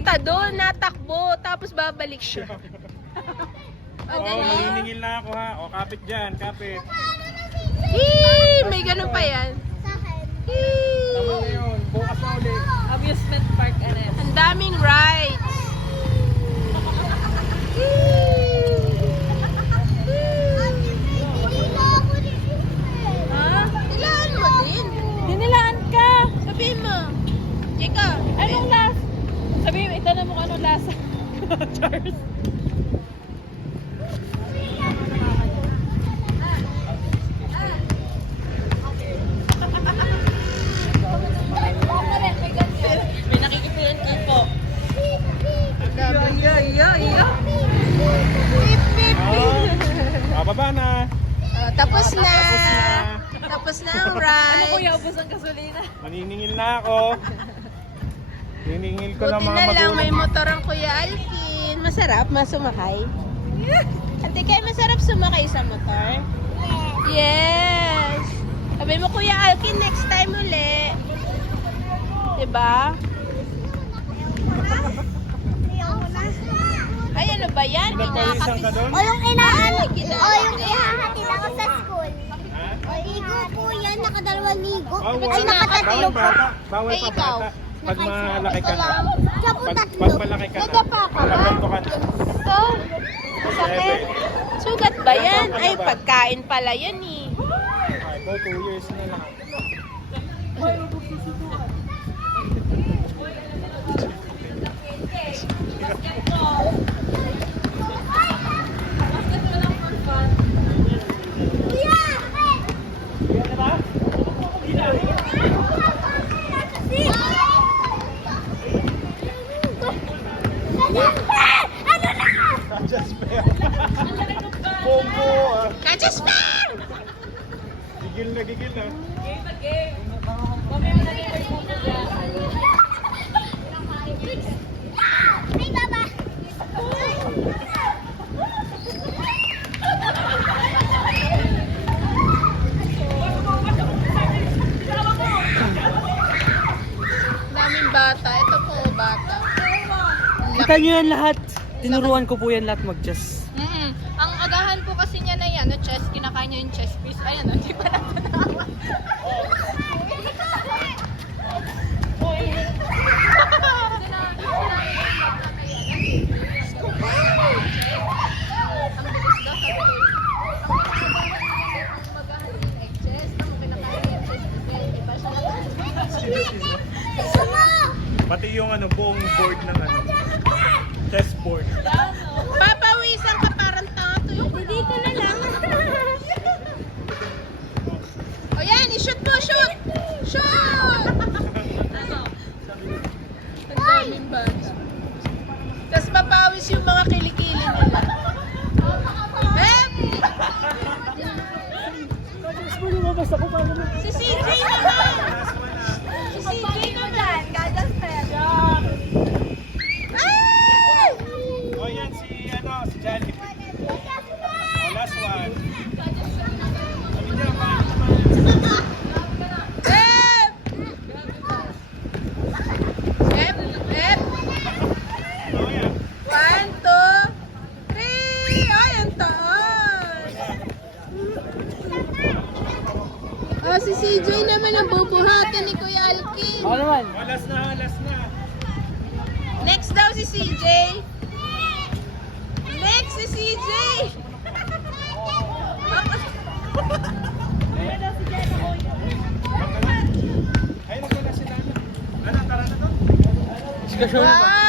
pupunta doon, natakbo, tapos babalik siya. O, dali. Maniningil na ako ha. O, kapit dyan, kapit. May ganun pa yan. Tama na yun. Bukas na ulit. Amusement park, Ang daming rides. Ha? Nilaan mo din. Dinilaan ka! Sabihin mo. Chika. Anong lasa? Sabihin mo, itanong mo kung anong lasa. Charles. May nakikipilan po. Pip, pip, pip. Baba na. Tapos na. Tapos na ang Ano kuya, ride. ubos ang gasolina? Maniningil na ako. Niningil ko na Buti mga na lang may magulang. motor ang Kuya Alvin. Masarap masumakay. Ate, kaya masarap sumakay sa motor? Yes. Sabi mo Kuya Alvin, next time uli. Diba? Ay, ano ba yan? Pinagpawisan ka doon? O yung inaano, Ay, ginagawa. o yung ihahatid ako sa school. Ha? O ligo po yan, nakadalawang ligo. Oh, Ay, bawal nakatatlo po. bata. Bawal Eh, pa ikaw? bata. Pag malaki ka na. Siya po Pag tatlo. malaki ka na. Nadapa ka ba? Nagaganto ka na. So, masakit. Sugat ba yan? Ay, pagkain pala yan eh. Ay, go 2 years na lang. Just fair. Bombo ah. Kajasper! Gigil na gigil na. Ay, baba. Daming bata. Ito po bata. Kita nyo yan lahat. Tinuruan ko po yan lahat mag-chess. Ang agahan po kasi niya na yan, no, chess, kinakain niya yung chess piece. Ayan, no, hindi pa natanawa. Pati yung ano, buong board ng ano. Chess board. Papawisan ka parang tato. Dito na lang. O yan, i-shoot mo, shoot! Shoot! Ang daming bags. Tapos papawis yung mga kilikili nila. Si CJ naman! Si CJ naman! Ay! Oh, yan si ano, si Jollibee. Oh, last one. Sabi niya, Step! Step! Step! oh, yan. 1, 2, 3! Ay, ang taas! Oh, si CJ naman ang bubuhatan ni Kuya Alkin. Ako naman. Oh, last na, last na. Next daw si CJ. Next si CJ. Ay, nagkala sila. Ano, tara na to? Diskusyon na.